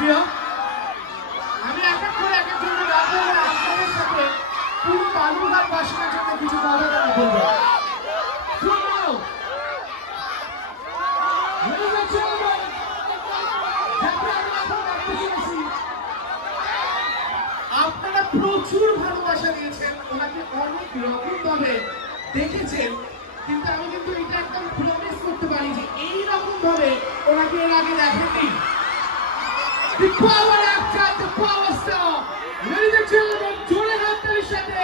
আমি এক করে এক একজনের সাথে, পুরো বালুঘাট বাসনের জন্য কিছু রাধা গান বলব আপনারা প্রচুর ভালোবাসা দিয়েছেন, ওনাকে অনেক রকম ভাবে দেখেছেন, কিন্তু আমি কিন্তু এটা একদম প্রমিস করতে পারি যে এইরকম ভাবে ওনাকে এর আগে দেখেনি Power actor, the power star. Ladies and gentlemen, জোরে হাততালির সাথে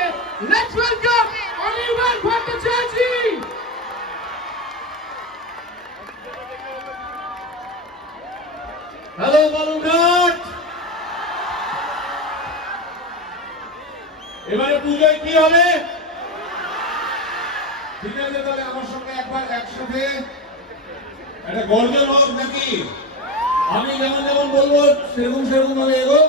let's welcome Anirban Bhattacharya hello Balurghat এবারে পুজোয় কি হবে? ঠিক আছে তাহলে আমার সঙ্গে একবার একসাথে একটা গর্জন হোক নাকি? আমি যেমন যেমন বলব, সেরকম সেরকম ভাবে এগো।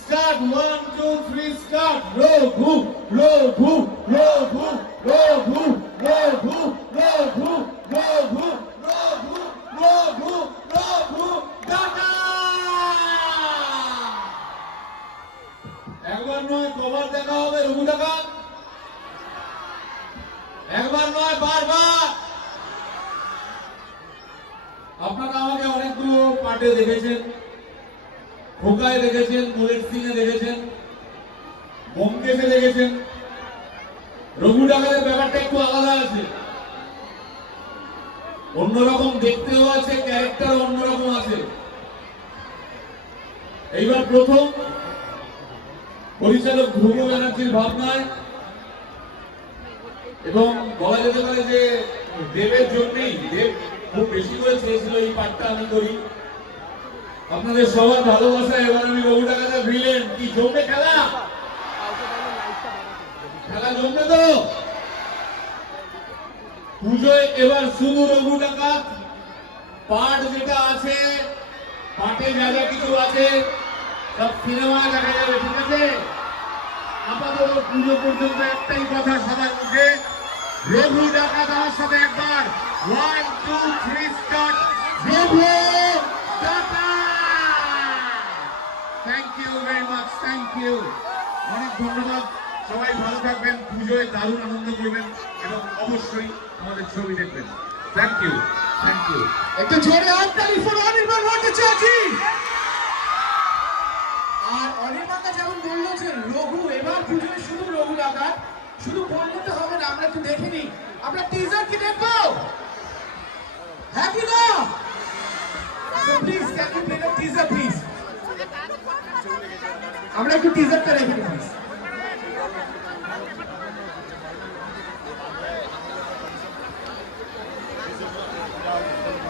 Start one two three start Raghu Raghu Raghu Raghu Raghu Raghu Raghu Raghu Raghu tata একবার নয় কবার দেখা হবে রঘু টাকা একবার নয় বারবার আপনারা আমাকে পার্টে দেখেছেন খোকায় দেখেছেন বুলেট সিং দেখেছেন বোমকেশে দেখেছেন। রঘু ডাকাতের ব্যাপারটা একটু আলাদা আছে। অন্যরকম দেখতেও আছে ক্যারেক্টার অন্যরকম আছে। এইবার প্রথম পরিচালক ধ্রুব ব্যানার্জির ভাবনায় এবং বলা যেতে পারে যে দেবের জন্যই, দেব খুব বেশি করে চেয়েছিল এই পাঠটা আমি করি। আপনাদের সবার ভালোবাসা, এবার আমি রঘু টাকাতে ভিলেন কি জমবে খেলা? খেলা জমবে তো? পুজোয় এবার শুধু রঘু টাকা। পাট যেটা আছে, পাটে যা যা কিছু আছে, সব সিনেমা দেখা যাবে, ঠিক আছে? আপাতত পুজো পর্যন্ত একটাই কথা সবার মুখে। রঘু ডাকাত আমার সাথে একবার। One two three start Raghu thank you very much thank you অনেক ধন্যবাদ। সবাই ভালো থাকবেন, পুজোয় দারুণ আনন্দ করবেন এবং অবশ্যই আমাদের ছবি দেখবেন। থ্যাংক ইউ থ্যাংক ইউ একটু জোরে হাততালি for অনির্বাণ ভট্টাচার্যী আর অনির্বাণদা যেমন বলল যে রঘু, এবার পুজোয় শুধু রঘু ডাকাত শুধু বললে তো হবে না, আমরা একটু দেখে নিই। আমরা টিজার কি দেখব? হ্যাঁ কি না আমরা একটু টিজারটা রেখে দিই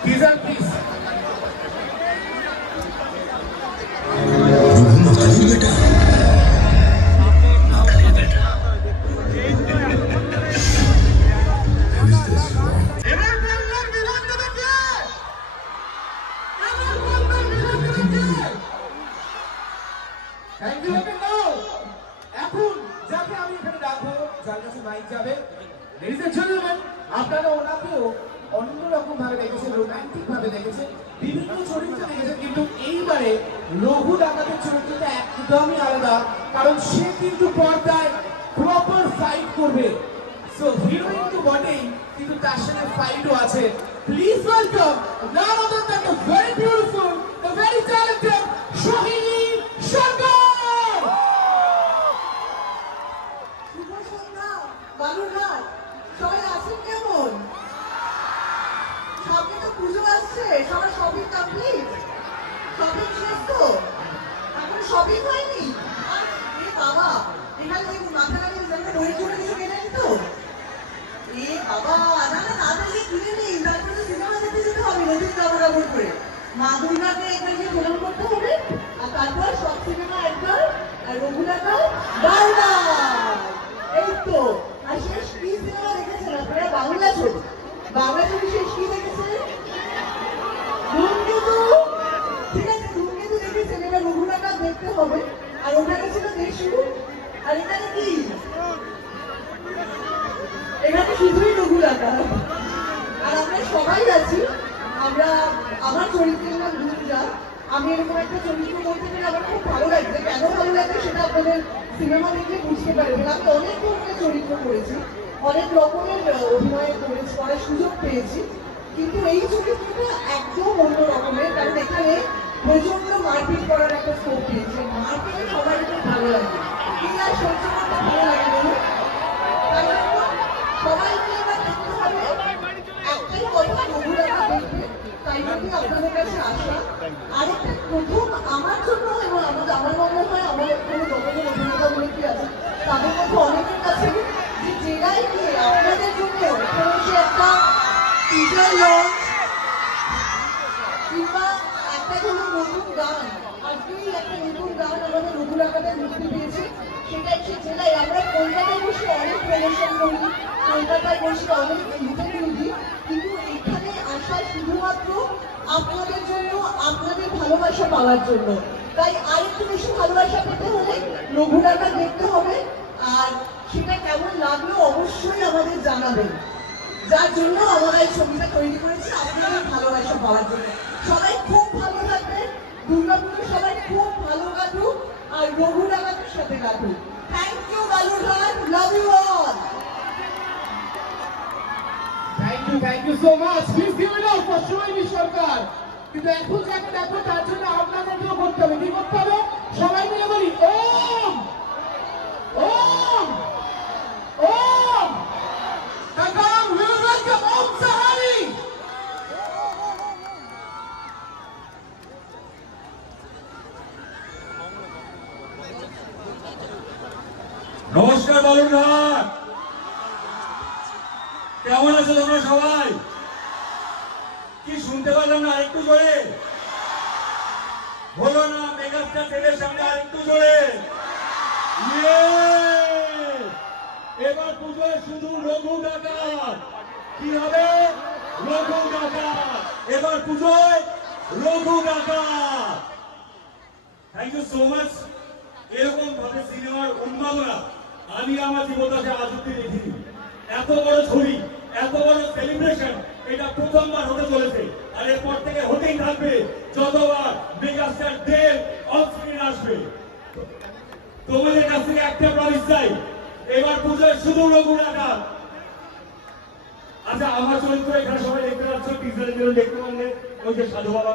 টিজার দেখেছেন রোমান্টিক ভাবে দেখেছেন বিভিন্ন চরিত্রে দেখেছেন কিন্তু এইবারে লঘু ডাকাতের চরিত্রটা একদমই আলাদা, কারণ সে কিন্তু পর্দায় প্রপার ফাইট করবে। সো হিরোইন তো বটেই, কিন্তু তার সাথে ফাইটও আছে। Please welcome than the very beautiful, the very talented Sohini Sarkar শুভ সন্ধ্যা বালুরঘাট সবাই আছেন কেমন সামনে তো পুজো আসছে সবার শপিং কমপ্লিট শপিং শেষ তো এখন শপিং হয়নি আর এ বাবা এখানে ওই মাথা লাগিয়ে জানতে দড়ি চড়ে কিছু কেনেন তো এ বাবা না না তাড়াতাড়ি কিনে নিন তারপরে সিনেমা দেখতে যেতে হবে নতুন জামা কাপড় পরে মা দুর্গাকে একবার গিয়ে প্রণাম করতে হবে আর তারপর সব সিনেমা একবার আর রঘুনাথা বারবার এই তো আর শেষ কি সিনেমা দেখেছেন আপনারা বাংলা ছবি বাংলা ছবি শেষ কি দেখেছেন ধূমকেতু ঠিক আছে ধূমকেতু দেখেছেন এবার রঘুনাথা দেখতে হবে আর ওখানে ছিল এখানে কি? এখানে শুধুই আর আমরা সবাই আছি, আমরা, আমার চরিত্রের নাম দুর্গা আমি এরকম একটা চরিত্র করতে পেরে আমার খুব ভালো লাগছে। কেন ভালো লাগছে সেটা আপনাদের সিনেমা দেখলে বুঝতে পারবেন। আমি অনেক ধরনের চরিত্র করেছি, অনেক রকমের অভিনয় করেছি করার সুযোগ পেয়েছি। কিন্তু এই চরিত্রটা একদম অন্য রকমের, কারণ এখানে প্রচণ্ড মারপিট করার একটা স্কোপ পেয়েছে মারপিট সবার একটু ভালো লাগে। কি আর সহ্য করতে ভালো লাগে বলুন সবাইকে এবার দেখতে হবে, একটাই কথা বন্ধুরা দেখবে। তাই জন্য আপনাদের কাছে আসা। আরেকটা প্রথম আমার জন্য এবং আমাদের আমার কোনো জগতের অভিনেতা বলে কি আছে তাদের মধ্যে অনেকের কাছে যে জেলায় গিয়ে আপনাদের জন্য এখানে সে একটা টিজার কিংবা একটা কোনো নতুন গান আজকেই একটা নতুন গান আমাদের রঘুরাকাতে মুক্তি পেয়েছে সেটা জেলায় আমরা কলকাতায় অনেক করি কলকাতায় বসে অনেক কিন্তু এখানে আসা শুধুমাত্র আপনাদের জন্য, আপনাদের ভালোবাসা পাওয়ার জন্য। তাই আরেকটু বেশি ভালোবাসা পেতে হলে রঘুরাকা দেখতে হবে, আর সেটা কেমন লাগল অবশ্যই আমাদের জানাবেন। যার জন্য আমরা এই ছবিটা তৈরি করেছি আপনাদের ভালোবাসা পাওয়ার জন্য। সবাই খুব ভালো থাকবেন দুর্গাপুজো সবাই খুব ভালো কাটুক, আর রঘুরাগাতের সাথে কাটুক। Thank you Balurghat love you all thank you thank you so much please give it up for Sohini Sarkar কিন্তু এখন যাকে দেখো, তার জন্য আপনাদেরকেও করতে হবে। কি করতে হবে? সবাই মিলে বলি, ওম ওম কাকাম উইল ওয়েলকাম ওম সাহারি নমস্কার বালুরঘাট কেমন আছো তোমরা সবাই? কি শুনতে পারলাম না আরেকটু জোরে? হলো না মেগাস্টার ছেলের সামনে আরেকটু জোরে। ইয়ে! এবার পুজোয় শুধু রঘু ডাকাত। কি হবে? রঘু ডাকাত। এবার পুজোয় রঘু ডাকাত। থ্যাংক ইউ সো মাচ এরকম ভাবে সিনেমার উন্মাদনা আমি আমার জীবনটাকে আজ অব্দি দেখিনি এত বড় ছবি, এত বড় সেলিব্রেশন এটা প্রথমবার হতে চলেছে। আর এরপর থেকে হতেই থাকবে যতবার মেগাস্টার দেব অফ স্ক্রিন আসবে। তোমাদের কাছ থেকে একটা প্রমিস চাই, এবার পুজোয় শুধু রঘু ডাকাত আচ্ছা আমার চরিত্র এখানে সবাই দেখতে পাচ্ছ টিচারের জন্য দেখতে পারলে, ওই যে সাধু বাবা।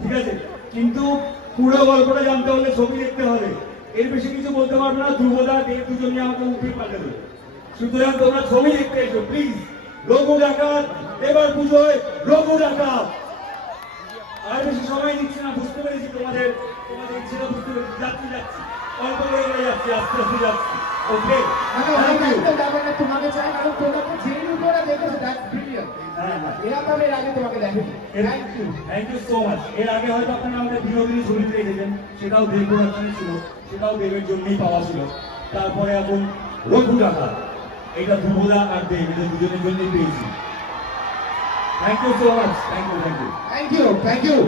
ঠিক আছে? কিন্তু পুরো গল্পটা জানতে হলে ছবি দেখতে হবে। এর বেশি কিছু বলতে পারব না ধ্রুবদা দেব দুজনই আমাকে উঠে পাঠাবে। সুতরাং তোমরা ছবি দেখতে এসো প্লিজ রঘু ডাকাত এবার পুজোয় রঘু ডাকাত। আর বেশি সময় দিচ্ছি না বুঝতে পেরেছি তোমাদের তোমাদের ইচ্ছেটা বুঝতে পেরেছি। যাচ্ছি যাচ্ছি। অল্প করে করে যাচ্ছি আস্তে আস্তে যাচ্ছি। ওকে এরকম এর আগে তোমাকে দেখেনি thank you thank you so much এর আগে হয়তো আপনারা আমাদের বিনোদিনী ছবিতে দেখেছেন সেটাও দেব ছিল সেটাও দেবের জন্যই পাওয়া ছিল। তারপরে এখন রঘু ডাকা এটা ধ্রুবদা আর দেব এটা দুজনের জন্যই পেয়েছি। Thank you so much thank you thank you thank you thank you